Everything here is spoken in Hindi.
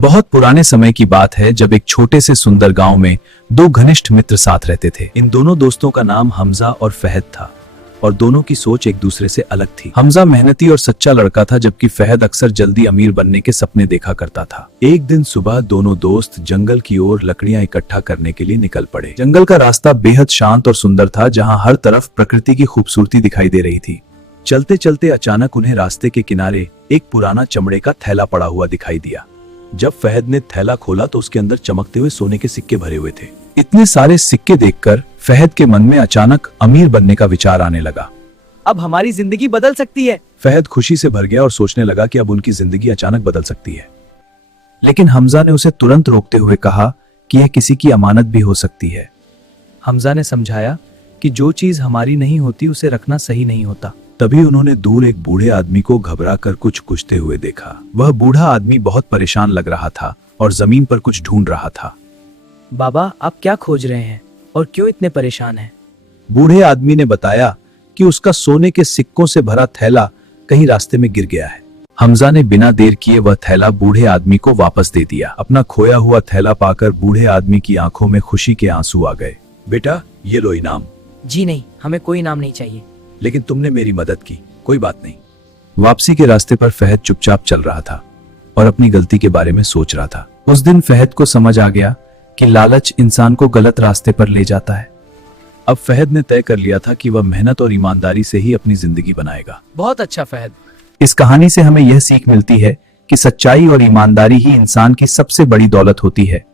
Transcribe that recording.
बहुत पुराने समय की बात है जब एक छोटे से सुंदर गांव में दो घनिष्ठ मित्र साथ रहते थे। इन दोनों दोस्तों का नाम हमजा और फहद था और दोनों की सोच एक दूसरे से अलग थी। हमजा मेहनती और सच्चा लड़का था जबकि फहद अक्सर जल्दी अमीर बनने के सपने देखा करता था। एक दिन सुबह दोनों दोस्त जंगल की ओर लकड़ियां इकट्ठा करने के लिए निकल पड़े। जंगल का रास्ता बेहद शांत और सुंदर था, जहां हर तरफ प्रकृति की खूबसूरती दिखाई दे रही थी। चलते चलते अचानक उन्हें रास्ते के किनारे एक पुराना चमड़े का थैला पड़ा हुआ दिखाई दिया। जब फहद ने थैला खोला तो उसके अंदर चमकते हुए सोने के सिक्के भरे हुए थे। इतने सारे सिक्के देखकर फहद के मन में अचानक अमीर बनने का विचार आने लगा। अब हमारी जिंदगी बदल सकती है। फहद खुशी से भर गया और सोचने लगा कि अब उनकी जिंदगी अचानक बदल सकती है। लेकिन हमजा ने उसे तुरंत रोकते हुए कहा कि यह किसी की अमानत भी हो सकती है। हमजा ने समझाया कि जो चीज हमारी नहीं होती उसे रखना सही नहीं होता। तभी उन्होंने दूर एक बूढ़े आदमी को घबराकर कुछ कुछते हुए देखा। वह बूढ़ा आदमी बहुत परेशान लग रहा था और जमीन पर कुछ ढूंढ रहा था। बाबा, आप क्या खोज रहे हैं और क्यों इतने परेशान हैं? बूढ़े आदमी ने बताया कि उसका सोने के सिक्कों से भरा थैला कहीं रास्ते में गिर गया है। हमजा ने बिना देर किए वह थैला बूढ़े आदमी को वापस दे दिया। अपना खोया हुआ थैला पाकर बूढ़े आदमी की आंखों में खुशी के आंसू आ गए। बेटा, ये लो इनाम। जी नहीं, हमें कोई इनाम नहीं चाहिए। लेकिन तुमने मेरी मदद की, कोई बात नहीं। वापसी के रास्ते पर फहद चुपचाप चल रहा था और अपनी गलती के बारे में सोच रहा था। उस दिन फहद को समझ आ गया कि लालच इंसान को गलत रास्ते पर ले जाता है। अब फहद ने तय कर लिया था कि वह मेहनत और ईमानदारी से ही अपनी जिंदगी बनाएगा। बहुत अच्छा फहद। इस कहानी से हमें यह सीख मिलती है कि सच्चाई और ईमानदारी ही इंसान की सबसे बड़ी दौलत होती है।